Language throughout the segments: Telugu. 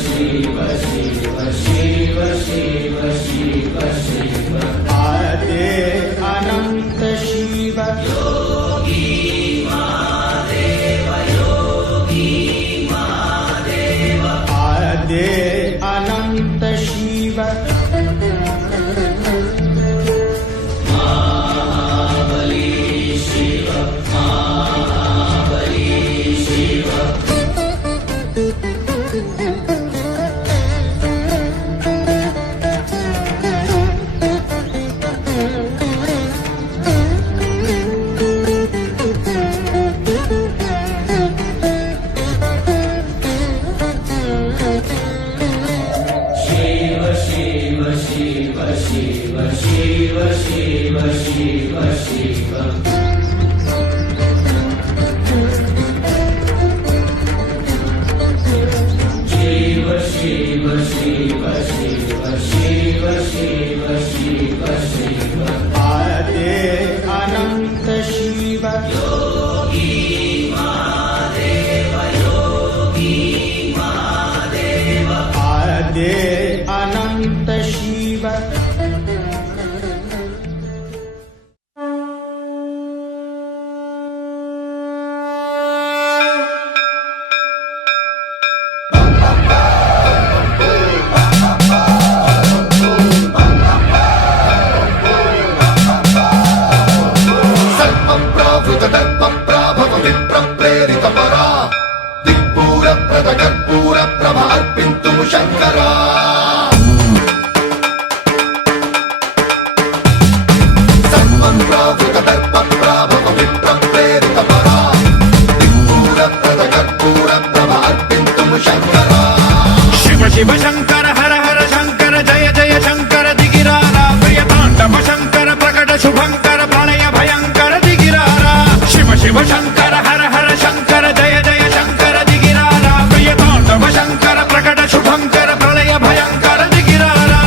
शिव शिव शिव शिव शिव शिव आदे अनंत शिव योगी महादेव योगी महादेव आदे अनंत शिव महाबली शिव महाबली शिव शिव शिव शिव शिव शिव शिव शिव शिव शिव शिव शिव शिव शिव शिव शिव आदे अनंत शिव योगी महादेव योगी महादेव आदे अनंत शिव कर्पूर प्रभा अर्पिन्तु शंकरा सर्वं प्रावृत दर्प प्राभव विप्र प्रेरित परा दिक्पूर प्रद कर्पूर प्रभा अर्पिन्तु शंकरा शिव शिव शंकर हर हर शंकर जय जय शंकर दिगिरारा प्रिय तांडव शंकर प्रकट शुभंकर प्रणय भयंकर दिगिरारा शिव शिव शंकर हर हर शंकर जय जय शंकर दिगिरारा प्रिय तांडव शंकर प्रकट शुभंकर प्रणय भयंकर दिगिरारा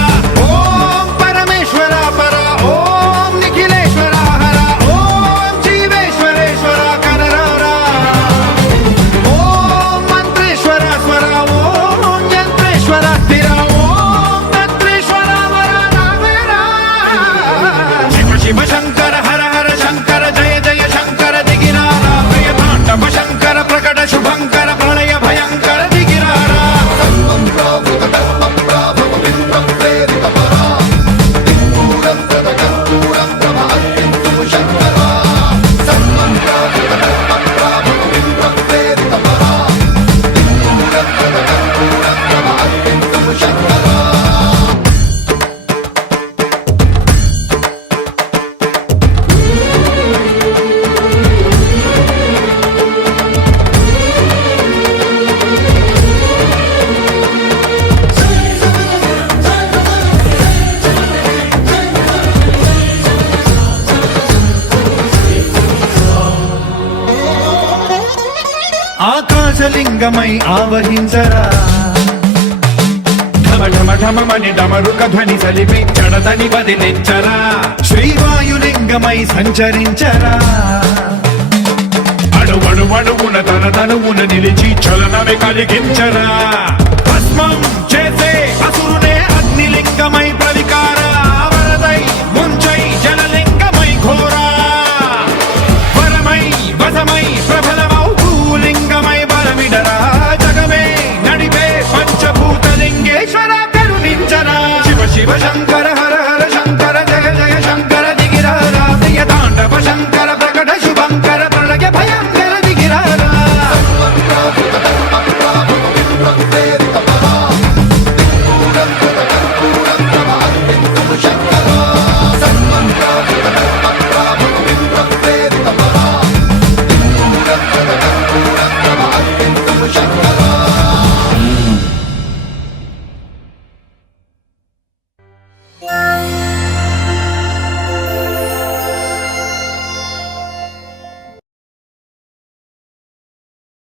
ओम परमेश्वरा परा ओम निखिलेश्वरा हरा ओम जीवेश्वरेश्वरा कररारा ओम मंत्रेश्वरा स्वरा ओम यंत्रेश्वरा स्थिरा ओम तंत्रेश्वरा वरा नावेरा शिव शिव शंकर हर हर शंकर जय जय शंकर दिगिरारा प्रिय तांडव शंकर प्रकट शुभंकर प्रणय भयंकर दिगिरारा सर्वं प्रावृत दर्प प्राभव विप्र प्रेरित परा दिक्पूर प्रद कर्पूर प्रभा अर्पिन्तु शंकरा सर्वं प्रावृत दर्प प्राभव विप्र प्रेरित परा दिक्पूर प्रद कर्पूर प्रभा अर्पिन्तु शंकरा ఆకాశలింగమై ఆవహించరా ఢమ ఢమ ఢమమని డమరుక ధ్వని సలిపి జడదని వదిలించరా శ్రీవాయులింగమై సంచరించరా అణువణువున తన తనువున నిలిచి చలనమే కలిగించరా భస్మం చేసే అసురునే అగ్నిలింగమై